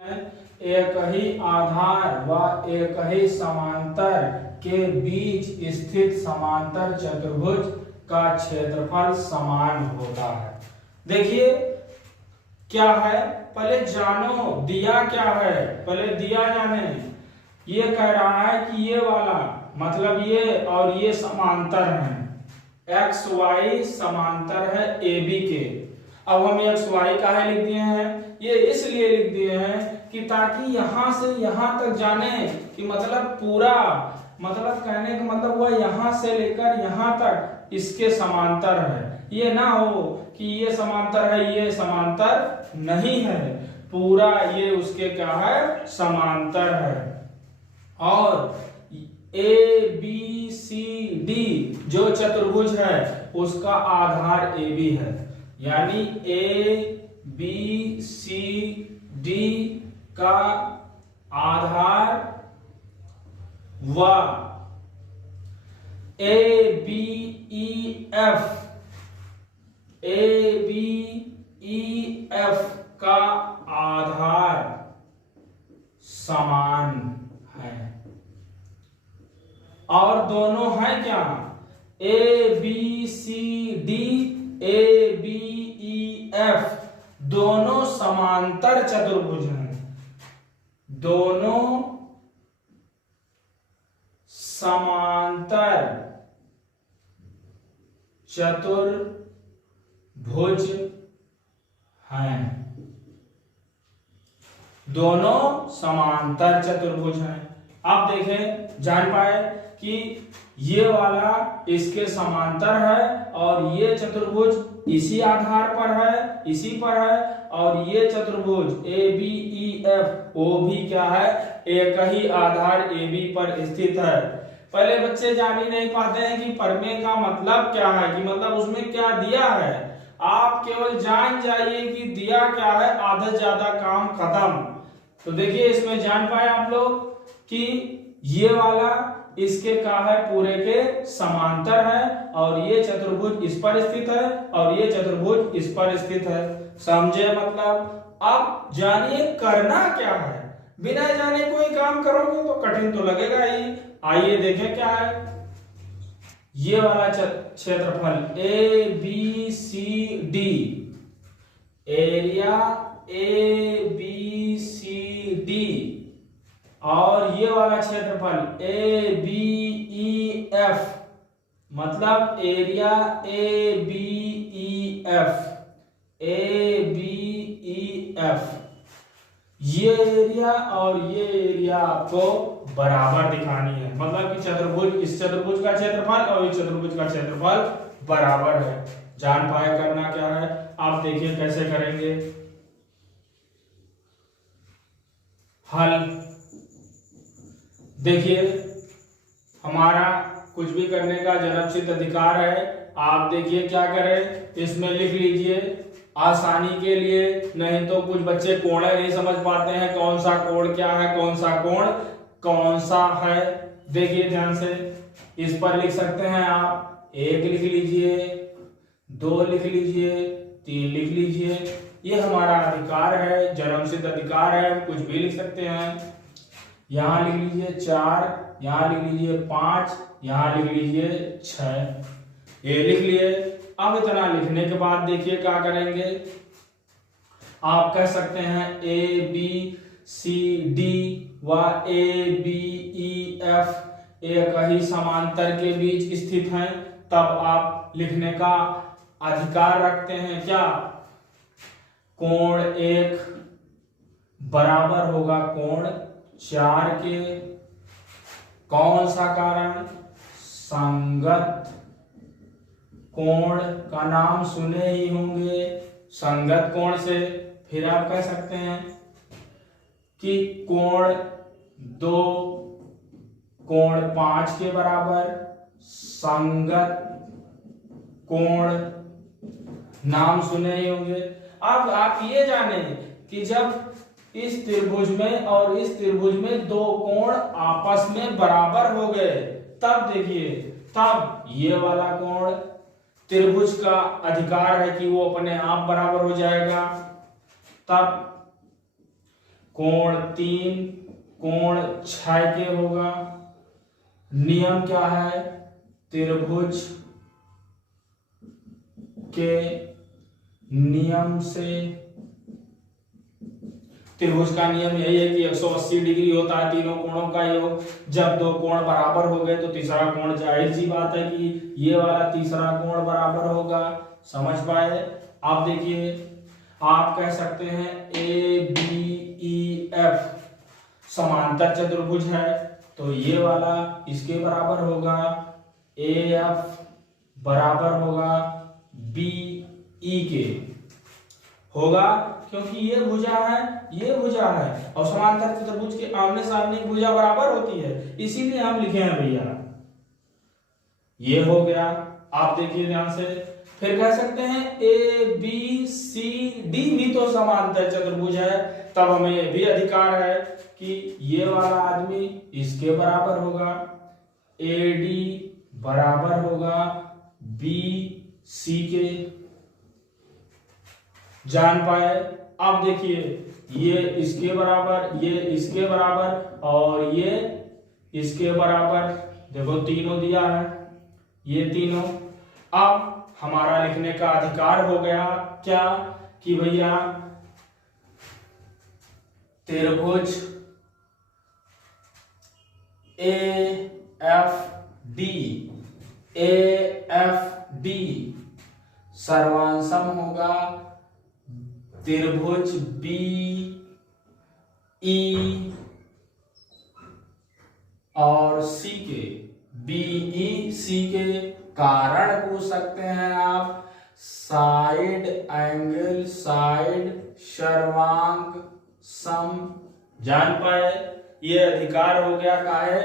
एक ही आधार व एक ही समांतर के बीच स्थित समांतर चतुर्भुज का क्षेत्रफल समान होता है। देखिए क्या है, पहले जानो दिया क्या है, पहले दिया जाने। ये कह रहा है कि ये वाला मतलब ये और ये समांतर हैं, एक्स वाई समांतर है ए बी के। अब हम एक्स वाई काहे लिख दिए हैं, ये इसलिए लिख दिए हैं कि ताकि यहां से यहां तक जाने कि मतलब पूरा, मतलब कहने का मतलब वह यहां से लेकर यहां तक इसके समांतर है। ये ना हो कि ये समांतर है ये समांतर नहीं है, पूरा ये उसके क्या है, समांतर है। और ए बी सी डी जो चतुर्भुज है उसका आधार ए बी है, यानी ए बी सी डी का आधार व ए बी ई एफ का आधार समान है। और दोनों है क्या, A B C D A B E F दोनों समांतर चतुर्भुज हैं, दोनों समांतर चतुर्भुज हैं, दोनों समांतर चतुर्भुज हैं। आप देखें जान पाए कि ये वाला इसके समांतर है और ये चतुर्भुज इसी आधार पर है, इसी पर है, और ये चतुर्भुज ए बी ई एफ वो भी क्या है, एक ही आधार ए बी पर स्थित है। पहले बच्चे जान ही नहीं पाते हैं कि प्रमेय का मतलब क्या है, कि मतलब उसमें क्या दिया है। आप केवल जान जाइए कि दिया क्या है, आधा ज्यादा काम खत्म। तो देखिए इसमें जान पाए आप लोग कि ये वाला इसके क्या है, पूरे के समांतर है, और ये चतुर्भुज इस पर स्थित है और ये चतुर्भुज इस पर स्थित है। समझे मतलब। अब जानिए करना क्या है, बिना जाने कोई काम करोगे तो कठिन तो लगेगा ही। आइए देखें क्या है। ये वाला क्षेत्रफल A B C D, area A B C D, और ये वाला क्षेत्रफल ए बी ई एफ मतलब area A B E F, A B E F, ये एरिया और ये एरिया आपको बराबर दिखानी है। मतलब कि चतुर्भुज, इस चतुर्भुज का क्षेत्रफल और इस चतुर्भुज का क्षेत्रफल बराबर है। जान पाए करना क्या है। आप देखिए कैसे करेंगे हल। देखिए हमारा कुछ भी करने का जन्मसिद्ध अधिकार है। आप देखिए क्या करें, इसमें लिख लीजिए आसानी के लिए, नहीं तो कुछ बच्चे कोण नहीं समझ पाते हैं, कौन सा कोण क्या है, कौन सा कोण कौन सा है। देखिए ध्यान से, इस पर लिख सकते हैं आप, एक लिख लीजिए, दो लिख लीजिए, तीन लिख लीजिए। ये हमारा अधिकार है, जन्मसिद्ध अधिकार है, कुछ भी लिख सकते हैं। यहां लिख लीजिए 4, यहां लिख लीजिए 5, यहां लिख लीजिए 6, ये लिख लिए। अब इतना लिखने के बाद देखिए क्या करेंगे, आप कह सकते हैं ए बी सी डी व ए बी ई एफ एक ही समांतर के बीच स्थित हैं। तब आप लिखने का अधिकार रखते हैं क्या, कोण 1 बराबर होगा कोण 4 के। कौन सा कारण, संगत कोण का नाम सुने ही होंगे, संगत कोण से। फिर आप कह सकते हैं कि कोण 2 कोण 5 के बराबर, संगत कोण नाम सुने ही होंगे। अब आप ये जाने कि जब इस त्रिभुज में और इस त्रिभुज में दो कोण आपस में बराबर हो गए, तब देखिए, तब ये वाला कोण त्रिभुज का अधिकार है कि वो अपने आप बराबर हो जाएगा। तब कोण 3 कोण 6 के होगा। नियम क्या है, त्रिभुज के नियम से, त्रिभुज का नियम यही है कि 180 डिग्री होता है तीनों कोणों का योग। जब दो कोण बराबर हो गए तो तीसरा कोण, जाहिर सी बात है कि ये वाला तीसरा कोण बराबर होगा। समझ पाए? आप देखिए, आप कह सकते हैं ABEF समांतर चतुर्भुज है, तो ये वाला इसके बराबर होगा, AF बराबर होगा BE के होगा, क्योंकि ये भुजा है, ये भुजा है, और समांतर चतुर्भुज के आमने सामने की भुजा बराबर होती है, इसीलिए हम लिखे हैं भैया। ये हो गया। आप देखिए ध्यान से, फिर कह सकते हैं ABCD भी तो समांतर चतुर्भुज है, तब हमें यह भी अधिकार है कि ये वाला आदमी इसके बराबर होगा, AD बराबर होगा BC के। जान पाए? अब देखिए, ये इसके बराबर, ये इसके बराबर, और ये इसके बराबर, देखो तीनों दिया है, ये तीनों। अब हमारा लिखने का अधिकार हो गया क्या, कि भैया त्रिभुज AFD सर्वांशम होगा त्रिभुज BE और C के, BEC के। कारण पूछ सकते हैं आप, साइड एंगल, साइड सर्वांग सम। जान पाए? ये अधिकार हो गया का है,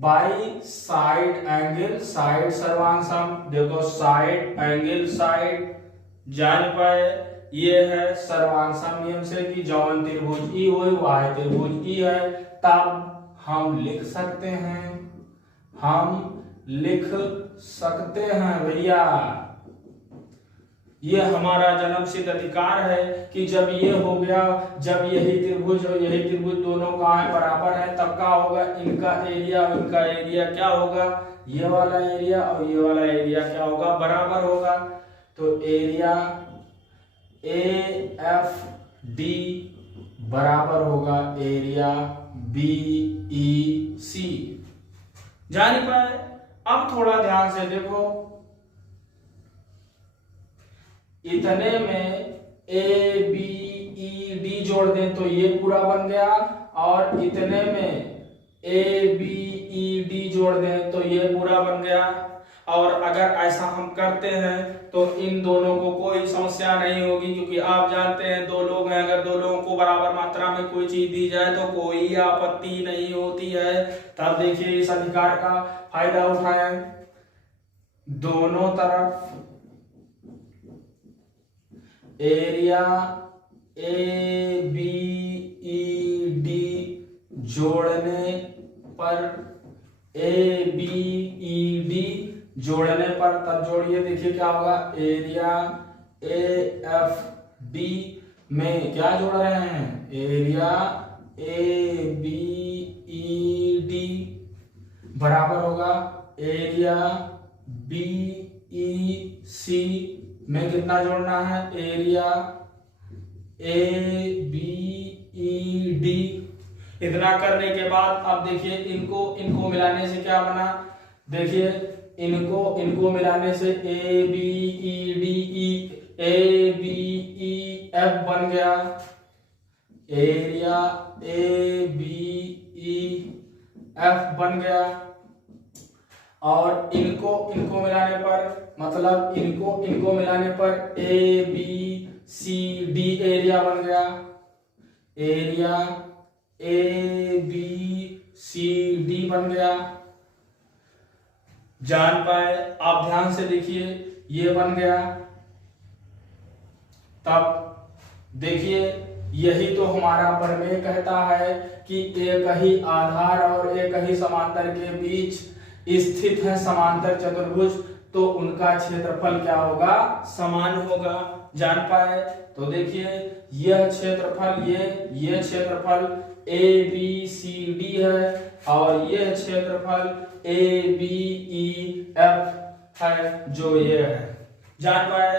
बाई साइड एंगल साइड सर्वांग सम। देखो साइड एंगल साइड, जान पाए? ये है सर्वांग नियम से कि जौन त्रिभुज ई हो वह त्रिभुज ई है, तब हम लिख सकते हैं, हम लिख सकते हैं भैया। ये हमारा जन्म सिद्ध अधिकार है कि जब ये हो गया, जब यही त्रिभुज और यही त्रिभुज दोनों का है बराबर है, तब क्या होगा, इनका एरिया और इनका एरिया क्या होगा, ये वाला एरिया और ये वाला एरिया क्या होगा, बराबर होगा। तो एरिया AFD बराबर होगा एरिया BEC। जान पाए? अब थोड़ा ध्यान से देखो, इतने में ABED जोड़ दें तो ये पूरा बन गया, और इतने में ABED जोड़ दें तो ये पूरा बन गया। और अगर ऐसा हम करते हैं तो इन दोनों को कोई समस्या नहीं होगी, क्योंकि आप जानते हैं दो लोग हैं, अगर दो लोगों को बराबर मात्रा में कोई चीज दी जाए तो कोई आपत्ति नहीं होती है। तब देखिए इस अधिकार का फायदा उठाएं, दोनों तरफ एरिया ABED जोड़ने पर, ABED जोड़ने पर, तब जोड़िए, देखिए क्या होगा, एरिया AFD में क्या जोड़ रहे हैं, एरिया ABED बराबर होगा एरिया BEC में कितना जोड़ना है, एरिया ABED। इतना करने के बाद अब देखिए इनको मिलाने से क्या बना, देखिए इनको मिलाने से ABEF बन गया, एरिया ABEF बन गया। और इनको मिलाने पर, मतलब इनको मिलाने पर ABCD एरिया बन गया, एरिया ABCD बन गया। जान पाए? आप ध्यान से देखिए, ये बन गया। तब देखिए, यही तो हमारा प्रमेय कहता है कि एक ही आधार और एक ही समांतर के बीच स्थित है समांतर चतुर्भुज, तो उनका क्षेत्रफल क्या होगा, समान होगा। जान पाए? तो देखिए यह क्षेत्रफल ये क्षेत्रफल ABCD है और यह क्षेत्रफल ABEF है जो ये है। जान पाए?